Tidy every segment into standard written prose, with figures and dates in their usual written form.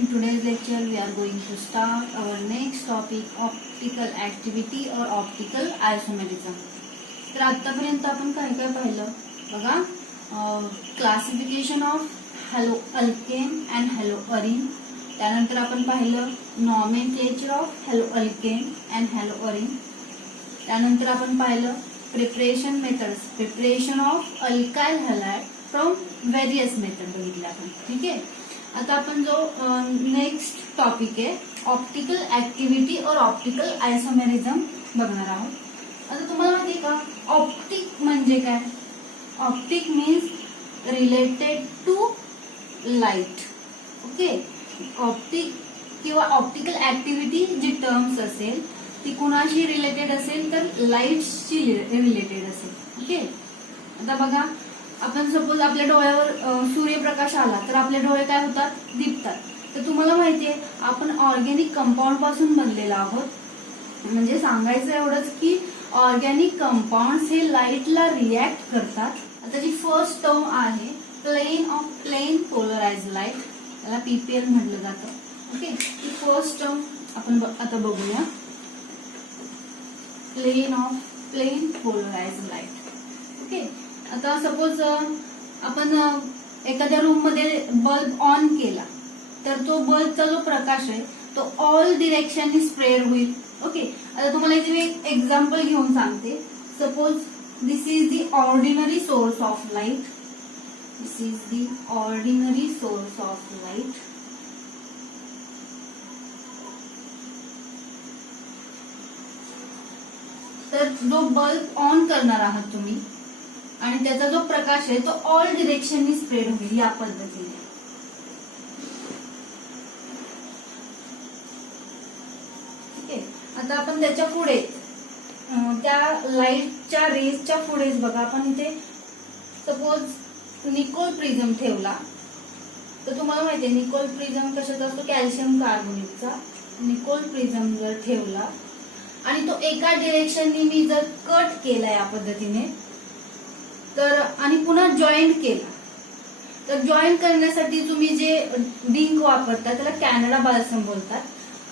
In today's lecture, we are going to start our next topic, optical activity or optical isomerism. तर आतापर्यंत आपण काय काय पाहिलं बघा. Classification of haloalkane and haloarene. त्यानंतर आपण पाहिलं nomenclature of haloalkane and haloarene. त्यानंतर आपण पाहिलं preparation methods, preparation of alkyl halide from various method बघितले आपण. ठीक आहे. आता आपण जो नेक्स्ट टॉपिक आहे ऑप्टिकल ऍक्टिव्हिटी और ऑप्टिकल आयसोमेरिझम बघणार आहोत. आता तुम्हाला माहिती आहे का ऑप्टिक म्हणजे काय? Optic means related to light. Okay. Optic किंवा ऑप्टिकल ऍक्टिव्हिटी जी टर्म्स असेल ती कुणाशी रिलेटेड असेल तर लाईटशी रिलेटेड असेल. ओके. आता बघा, आपण सपोज आपल्या डोळ्यावर सूर्यप्रकाश आला तर आपले डोळे काय होतात? दिपतात. तर तुम्हाला माहितीये आपण ऑर्गॅनिक कंपाऊंड पासून बनलेलो आहोत. म्हणजे सांगायचं एवढंच की ऑर्गॅनिक कंपाऊंड हे लाईटला रिॲक्ट करतात. आता जी फर्स्ट टर्म आहे प्लेन पोलराइज लाईट, त्याला पीपीएल म्हटलं जातं. ओके. ती फर्स्ट टर्म आपण आता बघूया. Plane polarise light. ओके. आता सपोज आपण एखाद्या रूम मध्ये बल्ब ऑन केला तर तो बल्बचा जो प्रकाश आहे तो ऑल डिरेक्शननी स्प्रेड होईल. ओके. आता तुम्हाला इथे मी एक एक्झाम्पल घेऊन सांगते. Suppose this is the ordinary source of light. This is the ordinary source of light. तर जो बल्ब ऑन करणार आहात तुम्ही आणि त्याचा जो प्रकाश आहे तो ऑल डिरेक्शननी स्प्रेड होईल या पद्धतीने. ठीक आहे. आता आपण त्याच्या पुढे त्या लाईटच्या रेसच्या पुढेच बघा, आपण इथे सपोज निकोल प्रिझम ठेवला तर तुम्हाला माहितीये निकोल प्रिझम कशाचा असतो? कॅल्शियम कार्बोनेटचा. निकोल प्रिझम जर ठेवला आणि तो एका डिरेक्शननी मी जर कट केला या पद्धतीने तर आणि पुन्हा जॉईंट केला तर जॉईंट करण्यासाठी तुम्ही जे डिंक वापरता त्याला कॅनडा बाल्सम बोलतात.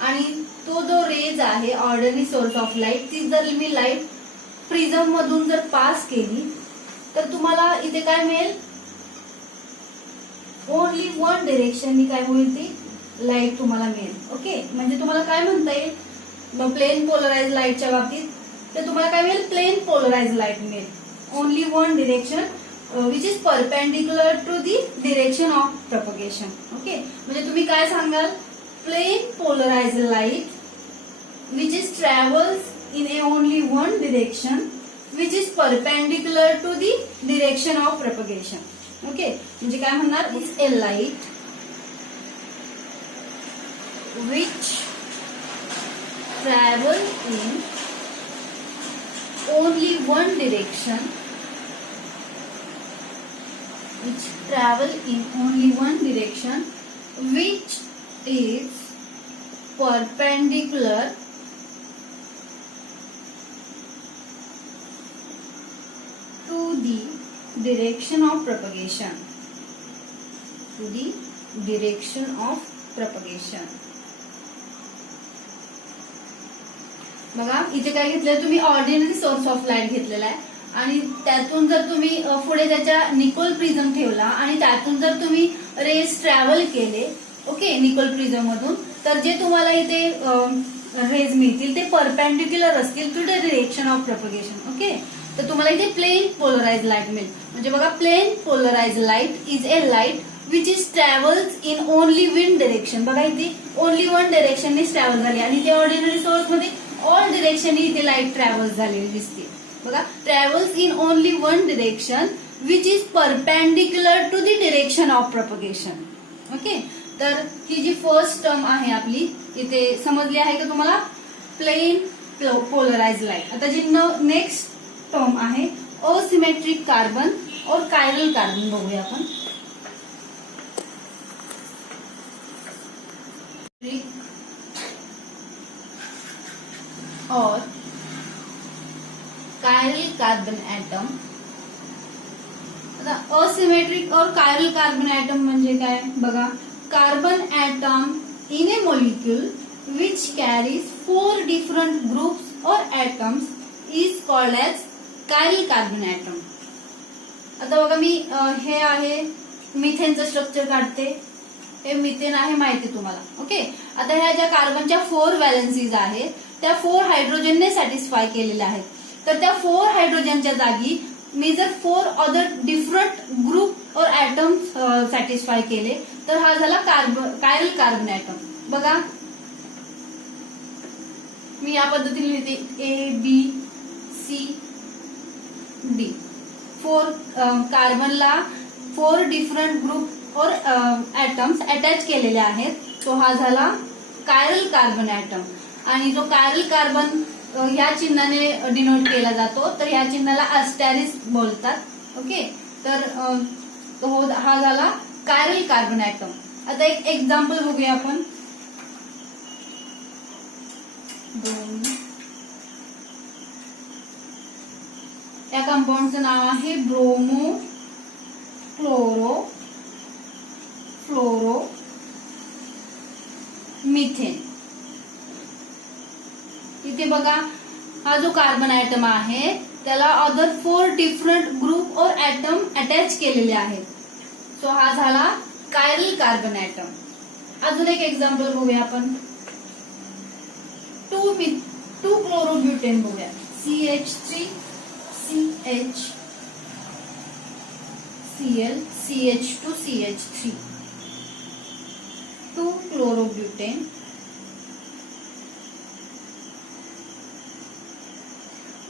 आणि तो जो रेज आहे ऑर्डिनरी सोर्स ऑफ लाईट ती जर मी लाईट प्रिझम मधून जर पास केली तर तुम्हाला इथे काय मिळेल? ओनली वन डिरेक्शननी काय होईल? ती लाईट तुम्हाला मिळेल. ओके. म्हणजे तुम्हाला काय म्हणता येईल प्लेन पोलराइज लाईटच्या बाबतीत? तर तुम्हाला काय मिळेल? प्लेन पोलराइज लाईट मिळेल. Only one direction which is perpendicular to the direction of propagation. Okay. म्हणजे तुम्ही काय सांगाल? Plane polarized light which is travels in a only one direction which is perpendicular to the direction of propagation. Okay. म्हणजे काय म्हणणार? Is a light which travels in only one direction, which travel in only one direction, which is perpendicular to the direction of propagation. To the direction of propagation. बघा इथे काय घेतलंय तुम्ही? Ordinary source of light घेतलेला आहे आणि त्यातून जर तुम्ही पुढे त्याच्या निकोल प्रिझम ठेवला आणि त्यातून जर तुम्ही रेज ट्रॅव्हल केले, ओके, निकोल प्रिझम मधून, तर जे तुम्हाला इथे रेज मिळतील ते परपेंडिक्युलर असतील to the direction of propagation. Okay. तर तुम्हाला इथे प्लेन पोलराइज लाईट मिळेल. म्हणजे बघा plane polarise light is a light which is travels in only one direction. बघा इथे ओनली वन डिरेक्शनने ट्रॅव्हल झाली आणि ते ऑर्डिनरी सोर्स मध्ये ऑल डिरेक्शन इथे लाईट ट्रॅव्हल्स झालेली दिसते. बघा travels in only one direction which is perpendicular to the direction of propagation. Okay. तर ही जी फर्स्ट टर्म आहे आपली इथे समजली आहे का तुम्हाला? Plane polarise light. आता जी नेक्स्ट टर्म आहे asymmetric carbon or chiral carbon बघूया आपण. Or chiral carbon atom. आता asymmetric or chiral carbon atom म्हणजे काय बघा. Carbon atom in a molecule which carries 4 different groups or atoms is called as chiral carbon atom. आता बघा मी हे आहे मिथेनचं स्ट्रक्चर काढते. हे मिथेन आहे माहिती तुम्हाला. ओके, आता ह्या ज्या कार्बनच्या 4 व्हॅलेन्सीज आहेत त्या 4 हायड्रोजनने सॅटिस्फाय केलेल्या आहेत. तर त्या 4 हायड्रोजनच्या जागी मी जर 4 other different group or atoms satisfy केले तर हा झाला कायरल कार्बन ऍटम. बघा मी या पद्धतीने लिहिते ए बी सी डी. 4 कार्बनला 4 different group or atoms attach केलेले आहेत. तो हा झाला कायरल कार्बन ऍटम. आणि जो कायरल कार्बन ह्या चिन्हाने डिनोट केला जातो तर ह्या चिन्हाला ॲस्टेरिस्क बोलतात. ओके, तर तो हा झाला कायरल कार्बन ऍटम. आता एक एक्झाम्पल बघूया आपण. या कंपाऊंडचं नाव आहे ब्रोमो क्लोरो फ्लोरो मिथेन. इथे बघा हा जो कार्बन ऍटम आहे त्याला अदर 4 डिफरंट ग्रुप और ऍटम अटॅच केलेले आहेत. सो हा झाला कायरल कार्बन ऍटम. अजून एक एक्झाम्पल बघूया आपण. 2 क्लोरोब्युटेन बघूया. CH3 CH Cl CH2 CH3 2 क्लोरोब्युटेन.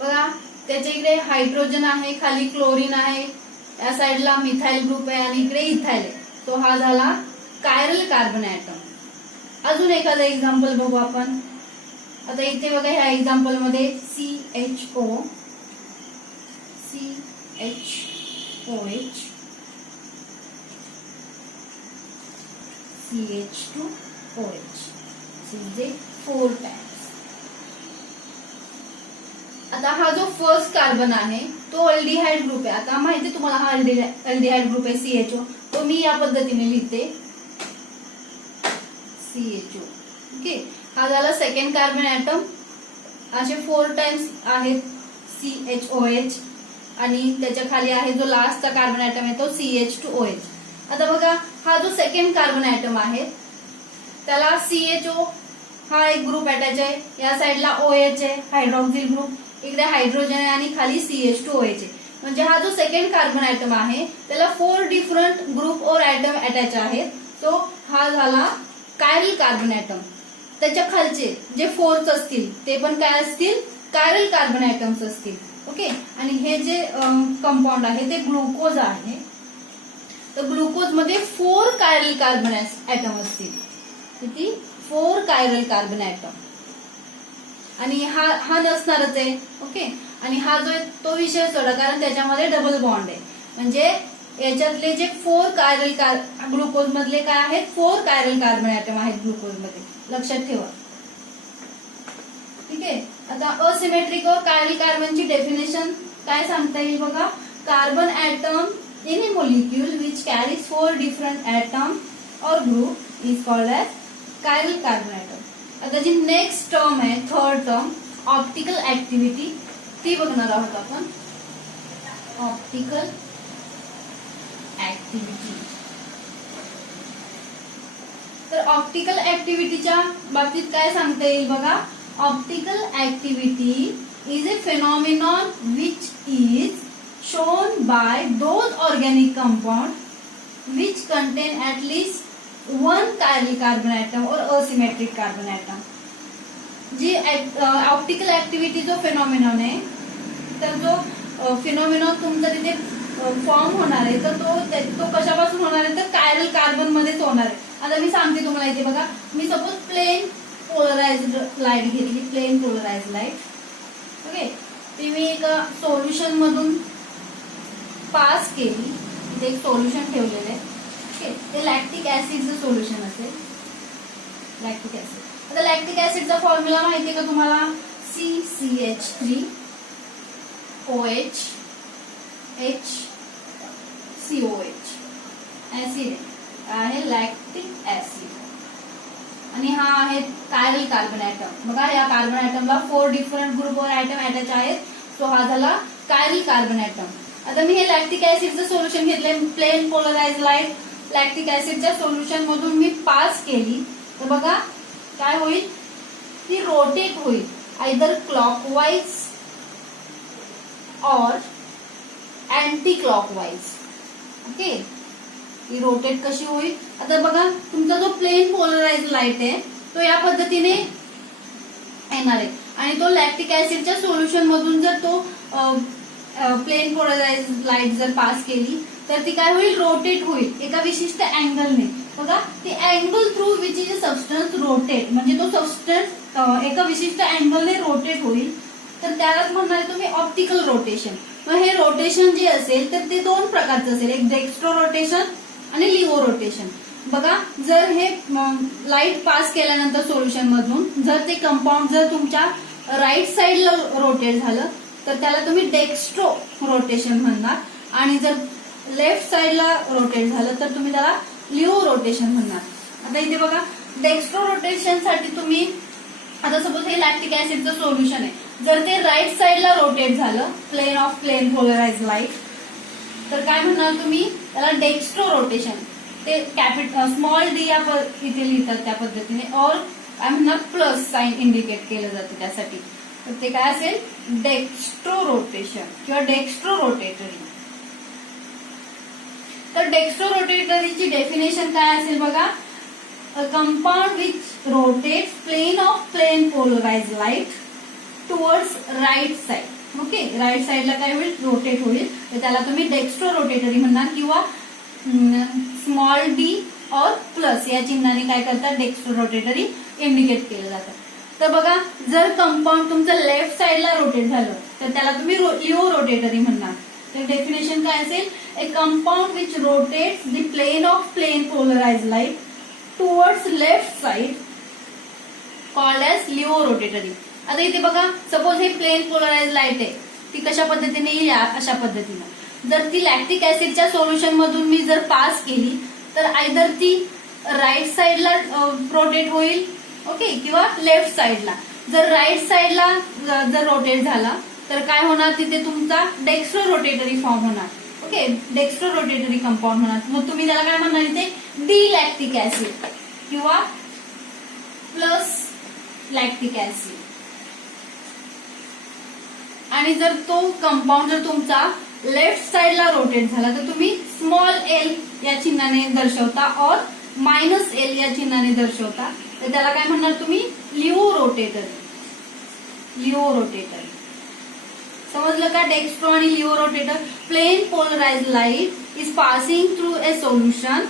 बघा त्याच्या इकडे हायड्रोजन आहे, खाली क्लोरीन आहे, या साइडला मिथाइल ग्रुप आहे आणि इकडे इथाइल आहे. तो हा झाला कायरल कार्बन ऍटम. अजून एखादं एक्झाम्पल बघू आपण. आता इथे बघा ह्या एक्झाम्पल मध्ये CHO CHOH CH2OH म्हणजे 4 टाइम्स. आता हा जो फर्स्ट कार्बन आहे तो अल्डिहाइड ग्रुप आहे. आता माहिती तुम्हाला हा अल्डिहाइड ग्रुप आहे CHO. तो मी या पद्धतीने लिहिते CHO. ओके, हा झाला सेकंड कार्बन ऍटम. असे 4 टाइम्स आहेत CHOH आणि त्याच्या खाली आहे जो लास्टचा कार्बन ऍटम आहे तो CH2OH. आता बघा हा जो सेकंड कार्बन ऍटम आहे त्याला CHO हा एक ग्रुप अटॅच आहे, या साइडला OH आहे हायड्रॉक्सिल ग्रुप, इकडे हायड्रोजन आहे आणि खाली CH2OH आहे. म्हणजे हा जो सेकंड कार्बन ऍटम आहे त्याला 4 डिफरंट ग्रुप और ऍटम अटॅच आहेत. तो हा झाला कायरल कार्बन ऍटम. त्याच्या खालचे जे 4th असतील ते पण काय असतील, कायरल कार्बन ऍटम्स असतील. ओके, आणि हे जे कंपाऊंड आहे ते ग्लुकोज आहे. तर ग्लुकोज मध्ये 4 कायरल कार्बन ऍटम असतील. किती? 4 कायरल कार्बन ऍटम. आणि हा नसणारच आहे. ओके, आणि हा जो तो विषय सोडा कारण त्याच्यामध्ये डबल बॉन्ड आहे. म्हणजे याच्यातले जे 4 कायरल ग्लुकोज मधले काय आहेत, 4 कायरल कार्बन ऍटम आहेत ग्लुकोज मध्ये, लक्षात ठेवा. ठीक आहे. आता असिमेट्रिक और कायरल कार्बनची डेफिनेशन काय सांगता येईल बघा. Carbon atom in a molecule which carries 4 different atom और group is called as chiral carbon atom. आता जी नेक्स्ट टर्म आहे, थर्ड टर्म, ऑप्टिकल ऍक्टिव्हिटी, ती बघणार आहोत आपण. Optical activity. तर ऑप्टिकल ऍक्टिव्हिटीच्या बाबतीत काय सांगता येईल बघा. Optical activity is a phenomenon which is shown by those organic compounds which contain at least one chiral carbon atom or asymmetric carbon atom. जी ऑप्टिकल ऍक्टिव्हिटी जो फेनॉमिनॉन आहे तर जो फिनॉमिनॉन तुमचा तिथे फॉर्म होणार आहे तर तो कशापासून होणार आहे तर कायरल कार्बन मध्येच होणार आहे. आता मी सांगते तुम्हाला इथे बघा. मी सपोज प्लेन पोलराइज्ड लाईट घेतली, प्लेन पोलराइज्ड लाईट. ओके, ती मी एका सोल्युशन मधून पास केली. इथे एक सोल्युशन ठेवलेलं आहे. ओके, ते लॅक्टिक ऍसिडचं सोल्युशन असेल. Lactic acid. आता लॅक्टिक ऍसिडचा फॉर्म्युला माहिती आहे का तुम्हाला. CCH3 OH HCOH ऍसिड आहे लॅक्टिक ऍसिड. आणि हा आहे कायरल कार्बन ऍटम. बघा या कार्बन ऍटमला 4 डिफरंट ग्रुपवर ऍटम अटॅच आहेत. सो हा झाला कायरल कार्बन ऍटम. आता मी हे लॅक्टिक ऍसिडचं सोल्युशन घेतलंय. प्लेन पोलराइज लाईट लॅक्टिक ऍसिडच्या सोल्युशन मधून मी पास केली तर बघा काय होईल, ती रोटेट होईल आयदर क्लॉकवाईज और अँटी क्लॉकवाईज. ओके, ही रोटेट कशी होईल. आता बघा तुमचा जो प्लेन पोलराइज लाईट आहे तो या पद्धतीने येणार आहे आणि तो लॅक्टिक ऍसिडच्या सोल्युशन मधून जर तो प्लेन पोलराइज लाईट जर पास केली तर ती काय होईल, रोटेट होईल एका विशिष्ट अँगलने. बघा ती angle through which is a substance rotate, म्हणजे तो सबस्टन्स एका विशिष्ट अँगलने रोटेट होईल तर त्यालाच म्हणणार तुम्ही ऑप्टिकल रोटेशन. मग हे रोटेशन जे असेल तर ते दोन प्रकारचं असेल, एक डेक्स्ट्रो रोटेशन आणि लिओ रोटेशन. बघा जर हे लाईट पास केल्यानंतर सोल्युशन मधून जर ते कंपाऊंड जर तुमच्या राईट साइडला रोटेट झालं तर त्याला तुम्ही डेक्स्ट्रो रोटेशन म्हणणार आणि जर लेफ्ट साइडला रोटेट झालं तर तुम्ही त्याला लिओ रोटेशन म्हणणार. आता इथे बघा डेक्स्ट्रो रोटेशन साठी तुम्ही आता सपोज हे लॅक्टिक ऍसिडचं सोल्युशन आहे, जर ते राईट साइडला रोटेट झालं plane of plane polarise light तर काय म्हणणार तुम्ही त्याला डेक्स्ट्रो रोटेशन. ते स्मॉल डी या इथे लिहितात त्या पद्धतीने और काय म्हणणार प्लस साइन इंडिकेट केलं जातं त्यासाठी. तर ते काय असेल डेक्स्ट्रो रोटेशन किंवा डेक्स्ट्रो रोटेटरी. तर डेक्स्ट्रो रोटेटरीची डेफिनेशन काय असेल बघा, a compound which rotates plane of plane polarise light towards right side. Okay, right साइडला काय होईल, रोटेट होईल तर त्याला तुम्ही डेक्स्ट्रो रोटेटरी म्हणणार किंवा स्मॉल डी और प्लस या चिन्हाने काय करतात डेक्स्ट्रो रोटेटरी इंडिकेट केलं जातं. तर बघा जर कंपाऊंड तुमचं लेफ्ट साइडला रोटेट झालं तर त्याला तुम्ही लिओ रोटेटरी म्हणणार. तर डेफिनेशन काय असेल, a compound which rotates the plane of plane polarise light towards left side called as laevorotatory. आता इथे बघा सपोज हे प्लेन पोलराइज लाईट आहे, ती कशा पद्धतीने येईल, अशा पद्धतीनं. जर ती लॅक्टिक ऍसिडच्या सोल्युशन मधून मी जर पास केली तर आयदर ती राईट साइडला रोटेट होईल ओके किंवा लेफ्ट साइडला. जर राईट साइडला जर रोटेट झाला तर काय होणार, तिथे तुमचा डेक्स्ट्रो रोटेटरी फॉर्म होणार. ओके, डेक्स्ट्रो रोटेटरी कंपाऊंड होणार. मग तुम्ही त्याला काय म्हणणार इथे डी लॅक्टिक ऍसिड किंवा प्लस लॅक्टिक ऍसिड. आणि जर तो कंपाऊंड जर तुमचा लेफ्ट साइडला रोटेट झाला तर तुम्ही स्मॉल एल या चिन्हाने दर्शवता और मायनस एल या चिन्हाने दर्शवता तर त्याला काय म्हणणार तुम्ही लिओ रोटेटरी. लिओ रोटेटरी समजलं का. डेक्स्ट्रो आणि levo rotator. Plane polarise light is passing through a solution,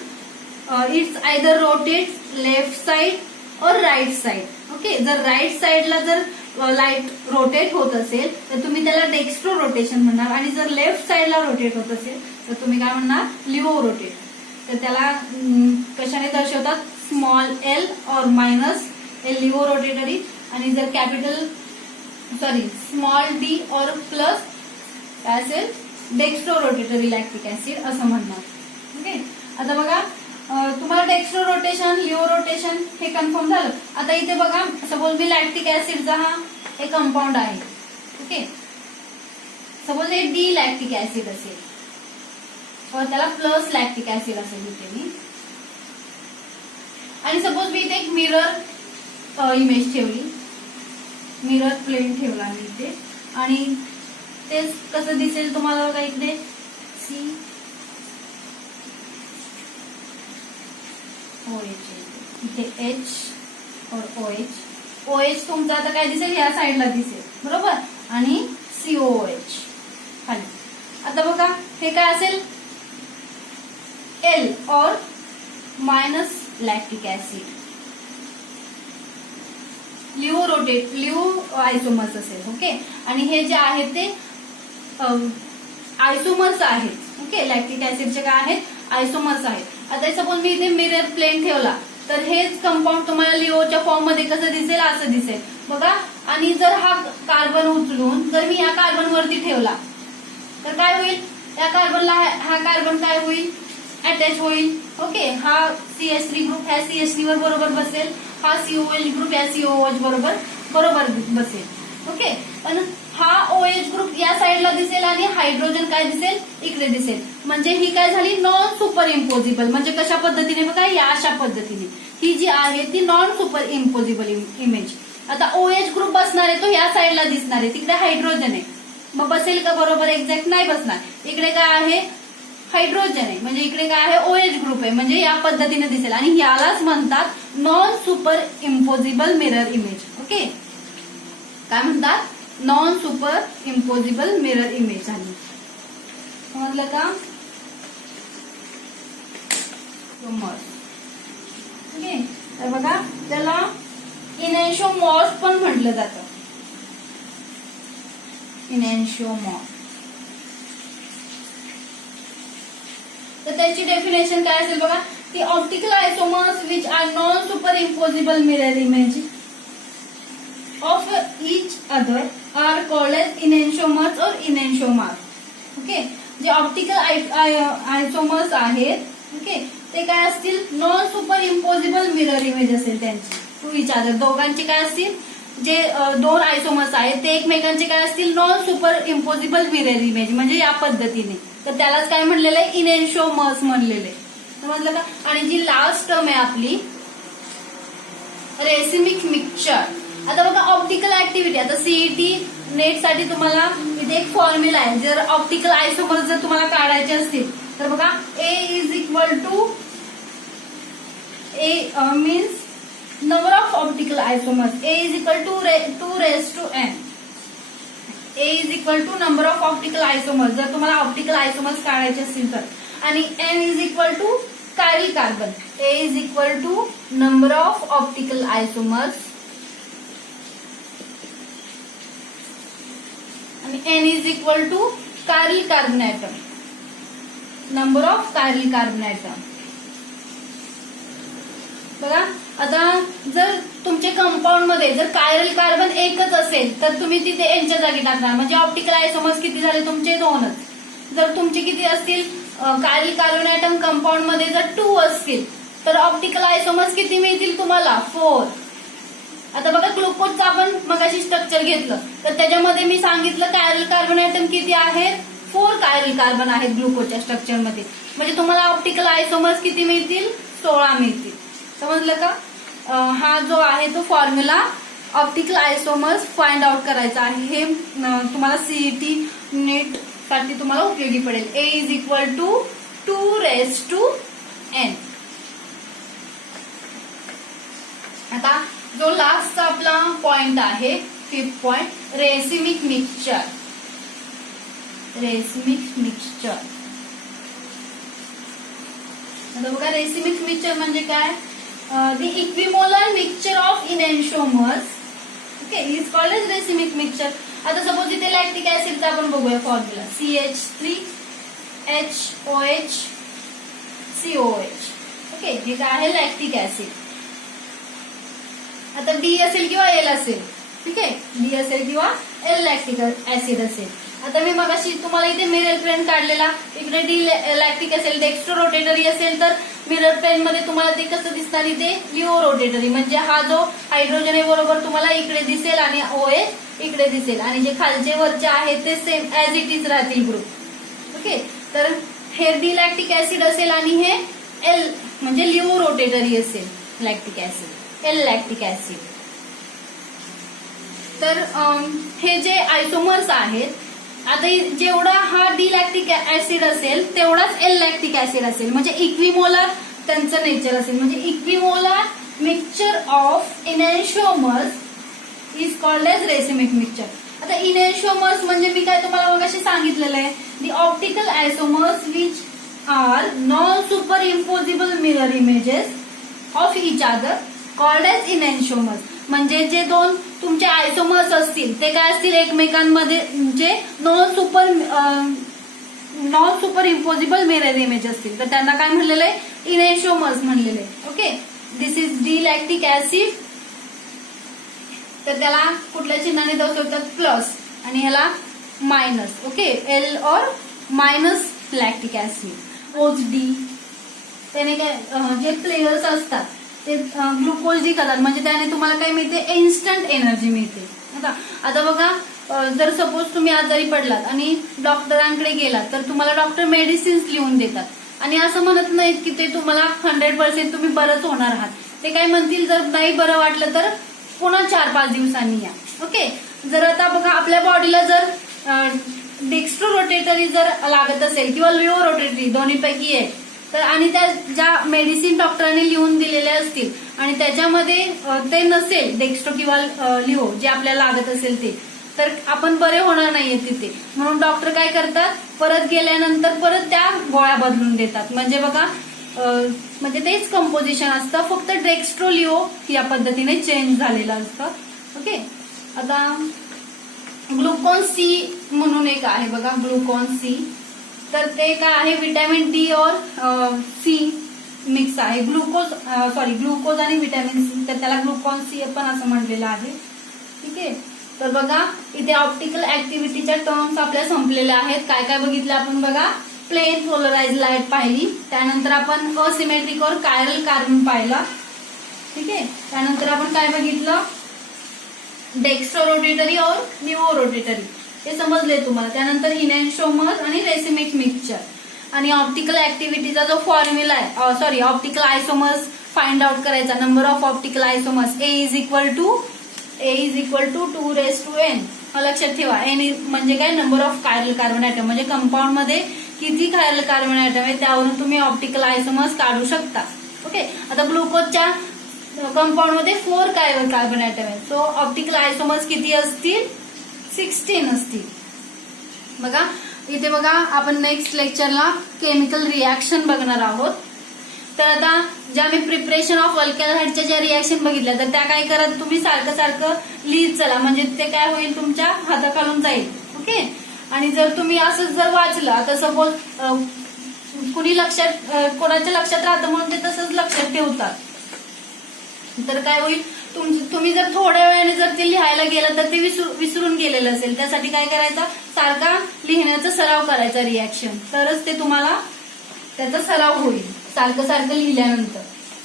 it's either rotate left side और राईट साइड. ओके, जर राईट साइडला जर लाईट रोटेट होत असेल तर तुम्ही त्याला डेक्स्ट्रो रोटेशन म्हणणार आणि जर लेफ्ट साइडला रोटेट होत असेल तर तुम्ही काय म्हणणार लिओ रोटेट. तर त्याला कशाने दर्शवतात, small L or minus L Leo rotatory आणि जर कॅपिटल स्मॉल डी और प्लस काय असेल डेक्स्ट्रो रोटेटरी लॅक्टिक ऍसिड असं म्हणणार. ओके, आता बघा तुम्हाला डेक्स्ट्रो रोटेशन लिओ रोटेशन हे कन्फर्म झालं. आता इथे बघा सपोज मी लॅक्टिक ऍसिडचा हा एक कंपाऊंड आहे. ओके, सपोज हे डी लॅक्टिक ऍसिड असेल और त्याला प्लस लॅक्टिक ऍसिड असेल इथे मी. आणि सपोज मी इथे एक मिरर इमेज ठेवली, मिरर प्लेन ठेवला मी इथे आणि ते कसं दिसेल तुम्हाला बघा इकडे सी OH इथे H और OH तुमचा आता काय दिसेल या साइडला दिसेल बरोबर आणि COOH खाली. आता बघा हे काय असेल L और मायनस लॅक्टिक ऍसिड. लिओ आयसोमर्स असेल. ओके, आणि हे जे आहेत ते आयसोमर्स आहेत. ओके, लॅक्टिक ऍसिडचे काय आहेत आयसोमर्स आहेत. आता सपोज मी इथे मिरर प्लेन ठेवला तर हेच कंपाऊंड तुम्हाला लिओच्या फॉर्म मध्ये कसं दिसेल, असं दिसेल बघा. आणि जर हा कार्बन उचलून जर मी या कार्बन वरती ठेवला तर काय होईल, त्या कार्बनला हा कार्बन काय होईल अटॅच होईल. ओके, हा CH3 ग्रुप ह्या CH3 वर बरोबर बसेल, हा COH ग्रुप या COH बरोबर बसेल. ओके, पण हा OH ग्रुप या साईडला दिसेल आणि हायड्रोजन काय दिसेल, इकडे दिसेल. म्हणजे ही काय झाली नॉन सुपर इम्पोजिबल. म्हणजे कशा पद्धतीने बघा, या अशा पद्धतीने ही जी आहे ती नॉन सुपर इम्पोजिबल इमेज. आता OH ग्रुप बसणार आहे तो या साईडला दिसणार आहे, तिकडे हायड्रोजन आहे. मग बसेल का बरोबर एक्झॅक्ट, नाही बसणार. इकडे काय आहे, हायड्रोजन आहे, म्हणजे इकडे काय आहे OH ग्रुप आहे, म्हणजे या पद्धतीने दिसेल. आणि यालाच म्हणतात non superimposable mirror image. Okay, काय म्हणतात, non superimposable mirror image झाली. समजलं का. ओके, तर बघा त्याला इनॅन्शिओमॉर्फ पण म्हटलं जातं. इनॅन्शिओमॉर्फ, तर त्याची डेफिनेशन काय असेल बघा, की optical isomers which are non superimposable mirror image of each other are called as enantiomers or enantiomers. Okay, जे ऑप्टिकल आयसोमर्स आहेत, ओके, ते काय असतील, non superimposable mirror image असेल त्यांची टू इच अदर. दोघांचे काय असतील, जे दोन आयसोमर्स आहेत ते एकमेकांचे काय असतील, non superimposable mirror image, म्हणजे या पद्धतीने. तर त्यालाच काय म्हणलेलं आहे, इनॅन्शिओमर्स म्हणलेले. समजलं का. आणि जी लास्ट टर्म आहे आपली रेसिमिक मिक्सचर. आता बघा ऑप्टिकल ऍक्टिव्हिटी, आता सीईटी नेट साठी तुम्हाला इथे एक फॉर्म्युला आहे. जर ऑप्टिकल आयसोमर्स जर तुम्हाला काढायचे असतील तर बघा A is equal to A means number of optical isomers. A is equal to 2 raised to n. A is equal to number of optical isomers जर तुम्हाला ऑप्टिकल आयसोमर्स काढायचे असतील तर. आणि n is equal to chiral carbon. A is equal to number of optical isomers आणि n is equal to chiral carbon atom, number of chiral carbon atom. बघा आता जर तुमच्या कंपाऊंड मध्ये जर कायरल कार्बन एकच असेल तर तुम्ही तिथे एनच्या जागी टाकणार, म्हणजे ऑप्टिकल आयसोमर्स किती झाले तुमचे, 2च. जर तुमचे किती असतील कायरल कार्बन ऍटम कंपाऊंड मध्ये जर 2 असतील तर ऑप्टिकल आयसोमर्स किती मिळतील तुम्हाला, 4. आता बघा ग्लुकोजचं आपण मगाशी स्ट्रक्चर घेतलं तर त्याच्यामध्ये मी सांगितलं कायरल कार्बन ऍटम किती आहेत, 4 कायरल कार्बन आहेत ग्लुकोजच्या स्ट्रक्चर मध्ये. म्हणजे तुम्हाला ऑप्टिकल आयसोमर्स किती मिळतील, 16 मिळतील. समजलं का. हा जो आहे तो formula optical isomers find out करायचा आहे. हे तुम्हाला सीईटी नेट साठी तुम्हाला उपयोगी पडेल. A is equal to 2 raised to n. आता जो लास्टचा आपला पॉइंट आहे 5th point, racemic mixture. Racemic mixture, आता बघा रेसिमिक मिक्सचर म्हणजे काय, the equimolar mixture of enantiomers, okay, is called as racemic mixture. आता सपोज इथे लॅक्टिक ऍसिडचा आपण बघूया formula, CH3 HOH COH. Okay, हे काय आहे लॅक्टिक ऍसिड. आता D असेल किंवा L असेल, ठीक आहे, D असेल किंवा L लॅक्टिक ऍसिड असेल. आता मी मगाशी तुम्हाला इथे मिरर पेन काढलेला, इकडे D लॅक्टिक असेल, डेक्स्ट्रो रोटेटरी असेल तर मिरर पेन मध्ये तुम्हाला ते कसं दिसणार, इथे लिओ रोटेटरी. म्हणजे हा जो हायड्रोजन आहे बरोबर तुम्हाला इकडे दिसेल आणि OH इकडे दिसेल, आणि जे खालचे वरचे आहेत ते सेम ऍज इट इज राहतील ग्रुप. ओके, तर हे D लॅक्टिक ऍसिड असेल आणि हे L म्हणजे लिओ रोटेटरी असेल lactic acid, L lactic acid. तर हे जे आयसोमर्स आहेत, आता जेवढा हा D लॅक्टिक ऍसिड असेल तेवढाच L लॅक्टिक ऍसिड असेल, म्हणजे इक्विमोलर त्यांचं नेचर असेल. म्हणजे equimolar mixture of enantiomers is called as racemic mixture. आता इनॅन्शिओमर्स म्हणजे मी काय तुम्हाला मगाशी सांगितलेलं आहे, the optical isomers which are non superimposable mirror images of each other called as enantiomers. म्हणजे जे दोन तुमचे आयसोमर्स असतील ते काय असतील एकमेकांमध्ये, जे non superimposable mirror image असतील तर त्यांना काय म्हणलेलं आहे, इनॅन्शिओमर्स म्हणलेले. Okay, this is D lactic acid. तर त्याला कुठल्या चिन्हाने दर्शवतात, प्लस, आणि ह्याला मायनस. ओके, L और minus lactic acid, OH D त्याने काय जे प्लेयर्स असतात ते ग्लुकोज डी करतात, म्हणजे त्याने तुम्हाला काय मिळते, इन्स्टंट एनर्जी मिळते. आता बघा, जर सपोज तुम्ही आजारी पडलात आणि डॉक्टरांकडे गेलात तर तुम्हाला डॉक्टर मेडिसिन्स लिहून देतात आणि असं म्हणत नाहीत की ते तुम्हाला 100% तुम्ही बरंच होणार आहात. ते काय म्हणतील, जर नाही बरं वाटलं तर पुन्हा 4-5 दिवसांनी या. ओके. जर आता बघा आपल्या बॉडीला जर डेक्स्ट्रो रोटेटरी जर लागत असेल किंवा लिओ रोटेटरी दोन्हीपैकी एक, तर आणि त्या ज्या मेडिसिन डॉक्टरांनी लिहून दिलेल्या असतील आणि त्याच्यामध्ये ते नसेल डेक्स्ट्रो किंवा लिओ जे आपल्याला लागत असेल ते, तर आपण बरे होणार नाहीये तिथे. म्हणून डॉक्टर काय करतात, परत गेल्यानंतर परत त्या गोळ्या बदलून देतात. म्हणजे बघा, म्हणजे तेच कंपोजिशन असतं, फक्त डेक्स्ट्रो लिओ या पद्धतीने चेंज झालेलं असतं. ओके. आता ग्लुकॉन सी म्हणून एक आहे बघा, ग्लुकॉन सी. तर ते काय आहे, विटॅमिन डी और सी मिक्स आहे. ग्लुकोज आणि विटॅमिन सी, तर त्याला ग्लुकॉन सी पण असं म्हटलेलं आहे. ठीक आहे. तर बघा, इथे ऑप्टिकल ऍक्टिव्हिटीच्या टर्म्स आपल्या संपलेल्या आहेत. काय काय बघितलं आपण बघा, प्लेन पोलराइज लाईट पाहिली, त्यानंतर आपण असिमेट्रिक और कायरल कार्बन पाहिला. ठीक आहे. त्यानंतर आपण काय बघितलं, डेक्स्ट्रो रोटेटरी और लिओ रोटेटरी, हे समजले तुम्हाला. त्यानंतर इनॅन्शोमर आणि रेसिमिक मिक्सचर आणि ऑप्टिकल ऍक्टिव्हिटीचा जो फॉर्म्युला आहे, ऑप्टिकल आयसोमर्स फाइंड आउट करायचा. Number of optical isomers A is equal to 2n. लक्षात ठेवा, एन म्हणजे काय, number of chiral carbon atom, म्हणजे कंपाऊंड मध्ये किती कायरल कार्बन ऍटम आहे त्यावरून तुम्ही ऑप्टिकल आयसोमर्स काढू शकता. ओके. आता ग्लुकोजच्या कंपाऊंड मध्ये 4 कायरल कार्बन ऍटम आहे, सो ऑप्टिकल आयसोमर्स किती असतील, 16 असतील. बघा इथे बघा, आपण नेक्स्ट लेक्चरला केमिकल रिॲक्शन बघणार आहोत. तर आता ज्या मी प्रिपरेशन ऑफ अल्कलहाइडच्या ज्या रिॲक्शन बघितल्या, तर त्या काय करा, तुम्ही सारखं सारखं लिहित चला, म्हणजे ते काय होईल, तुमच्या हाताखालून जाईल. ओके. आणि जर तुम्ही असंच जर वाचलं, आता सपोज कोणाच्या लक्षात राहतं म्हणून ते तसंच लक्षात ठेवतात, तर काय होईल, तुम्ही जर थोड्या वेळाने जर ते लिहायला गेलं तर ते विसरून गेलेलं असेल. त्यासाठी काय करायचं, सारखा लिहिण्याचा सराव करायचा रिॲक्शन, तरच ते तुम्हाला त्याचा सराव होईल सारखं सारखं लिहिल्यानंतर.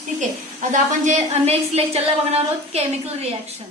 ठीक आहे. आता आपण जे नेक्स्ट लेक्चरला बघणार आहोत, केमिकल रिॲक्शन.